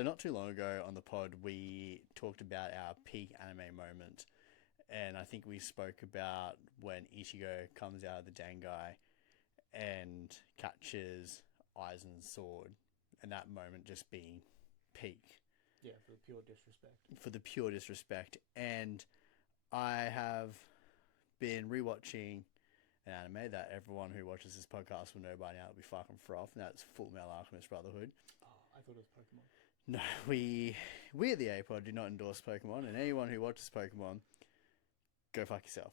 So not too long ago on the pod, we talked about our peak anime moment, and I think we spoke about when Ichigo comes out of the Dengai and catches Aizen's sword, and that moment just being peak Yeah, for the pure disrespect. for the pure disrespect. And I have been rewatching an anime that everyone who watches this podcast will know by now. It'll be fucking froth, and that's Full Metal Alchemist Brotherhood. Oh, I thought it was Pokemon. No, we at the A-Pod do not endorse Pokemon, and anyone who watches Pokemon, go fuck yourself.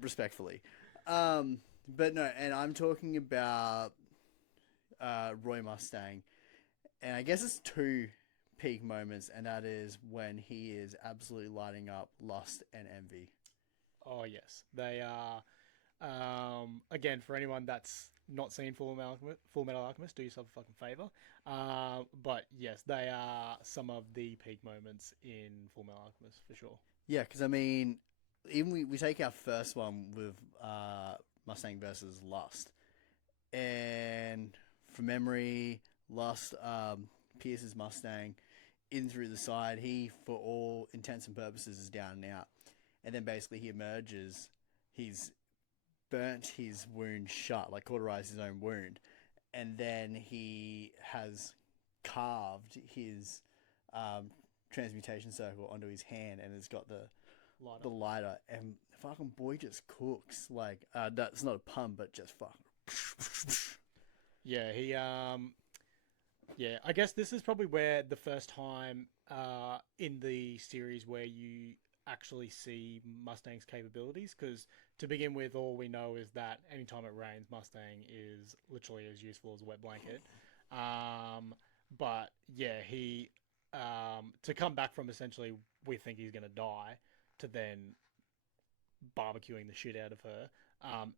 Respectfully. But no, and I'm talking about Roy Mustang, and I guess it's two peak moments, and that is when he is absolutely lighting up lust and envy. Oh yes, they are. Again, for anyone that's not seen Full Metal Alchemist, do yourself a fucking favor. But yes, they are some of the peak moments in Full Metal Alchemist for sure. Yeah, because I mean, even we take our first one with Mustang versus Lust, and from memory, Lust pierces Mustang in through the side. He, for all intents and purposes, is down and out. And then basically he emerges. He's burnt his wound shut, like cauterized his own wound. And then he has carved his transmutation circle onto his hand and has got Lighter. the lighter. And fucking boy just cooks. Like, that's not a pun, but just fucking. Yeah, he yeah, I guess this is probably where the first time in the series where you actually see Mustang's capabilities. Because to begin with, all we know is that anytime it rains, Mustang is literally as useful as a wet blanket. But yeah, he to come back from essentially we think he's gonna die to then barbecuing the shit out of her,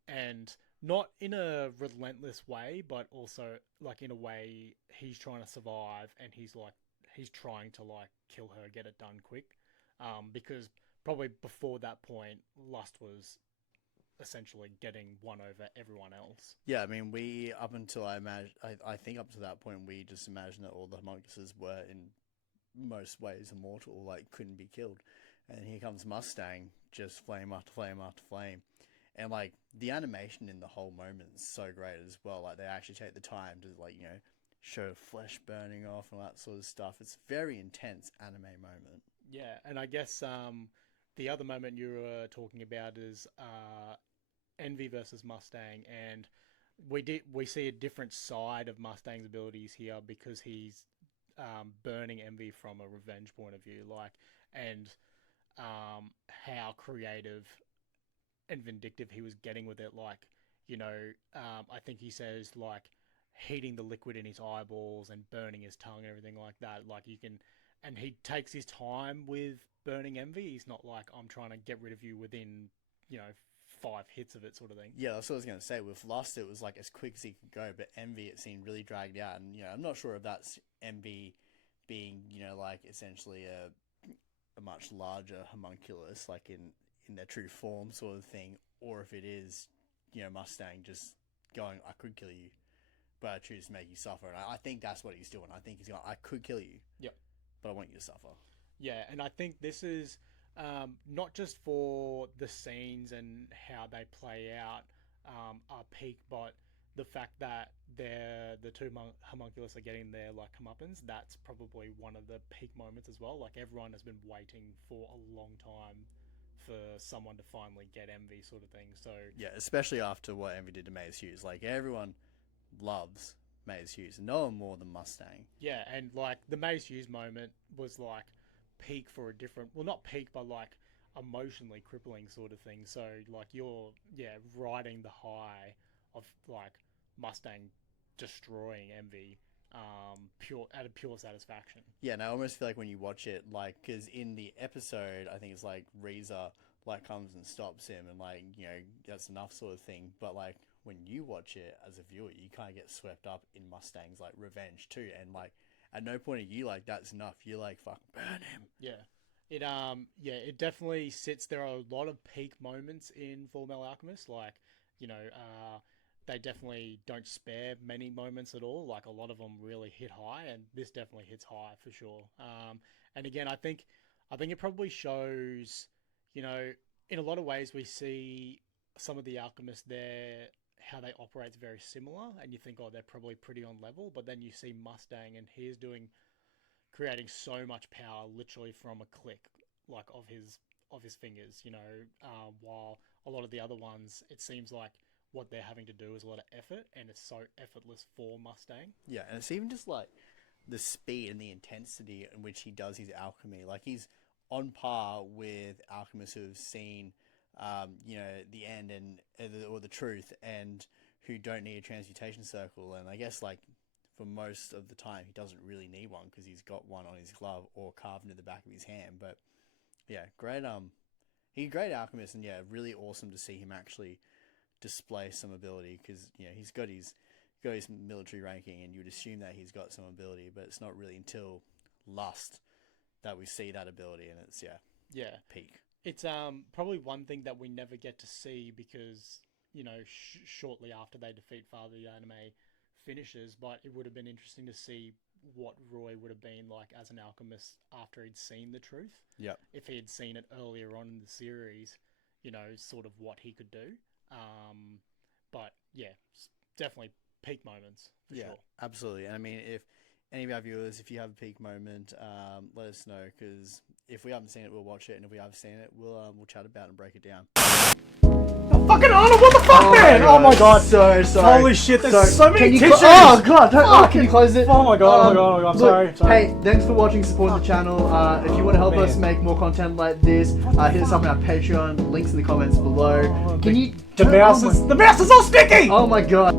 and not in a relentless way, but also like in a way he's trying to survive, and he's trying to like kill her, get it done quick, because probably before that point, Lust was essentially getting one over everyone else. Yeah, I mean, we up until I imagine, I think up to that point, we just imagined that all the homuncuses were in most ways immortal, like couldn't be killed. And here comes Mustang, just flame after flame after flame. And like the animation in the whole moment is so great as well. Like they actually take the time to like, show flesh burning off and all that sort of stuff. It's a very intense anime moment. Yeah, and I guess the other moment you were talking about is Envy versus Mustang, and we see a different side of Mustang's abilities here because he's burning Envy from a revenge point of view, like, and how creative and vindictive he was getting with it. Like, I think he says like heating the liquid in his eyeballs and burning his tongue and everything like that. Like you can, and he takes his time with burning Envy. He's not like I'm trying to get rid of you within 5 hits of it, sort of thing. Yeah, that's what I was gonna say. With Lust, it was like as quick as he could go, but Envy, it seemed really dragged out. And I'm not sure if that's Envy being, like essentially a much larger homunculus, like in their true form, sort of thing, or if it is, Mustang just going, I could kill you, but I choose to make you suffer. And I think that's what he's doing. I think he's going, I could kill you, Yep. but I want you to suffer. Yeah, and I think this is not just for the scenes and how they play out are peak, but the fact that the two homunculus are getting their like comeuppance. That's probably one of the peak moments as well. Like everyone has been waiting for a long time for someone to finally get Envy, sort of thing. So Yeah, especially after what Envy did to Maze Hughes. Like, everyone loves Maze Hughes, and no one more than Mustang. yeah, and like the Mace Hughes moment was like peak for a different, well, not peak, but like emotionally crippling sort of thing. So like you're riding the high of like Mustang destroying Envy, pure out of pure satisfaction. Yeah, and I almost feel like when you watch it, like, because in the episode, I think it's like Reza, like, comes and stops him, and, like, that's enough sort of thing. But, like, when you watch it as a viewer, you kind of get swept up in Mustang's, like, revenge too. And, like, at no point are you like, that's enough. You're like, fuck, burn him. Yeah. It definitely sits. There are a lot of peak moments in Full Metal Alchemist, like, you know, they definitely don't spare many moments at all. Like a lot of them really hit high, and this definitely hits high for sure. And again, I think it probably shows, you know, in a lot of ways we see some of the alchemists there, how they operate's very similar, and you think, oh, they're probably pretty on level. But then you see Mustang, and he's creating so much power literally from a click, like of his fingers, you know. While a lot of the other ones, it seems like what they're having to do is a lot of effort, and it's so effortless for Mustang. Yeah, and it's even just like the speed and the intensity in which he does his alchemy. Like he's on par with alchemists who have seen, you know, the end or the truth, and who don't need a transmutation circle. And I guess like for most of the time, he doesn't really need one because he's got one on his glove or carved into the back of his hand. But yeah, he's a great alchemist, and yeah, really awesome to see him actually display some ability, because you know he's got his military ranking, and you'd assume that he's got some ability, but it's not really until Lust that we see that ability, and it's peak. It's probably one thing that we never get to see because, you know, shortly after they defeat Father, the anime finishes, but it would have been interesting to see what Roy would have been like as an alchemist after he'd seen the truth. Yep. If he had seen it earlier on in the series, you know, sort of what he could do. But yeah, definitely peak moments for sure. Absolutely. And I mean, if any of our viewers, if you have a peak moment, let us know, because if we haven't seen it, we'll watch it, and if we have seen it, we'll chat about it and break it down. Fucking Arnold, what the fuck, man? Oh my god. So sorry. Holy shit, there's so many tissues. Oh god, can you close it? Oh my god, I'm sorry. Hey, thanks for watching, support the channel. If you want to help us make more content like this, hit us up on our Patreon, links in the comments below. Can you... The mouse is all sticky! Oh my god.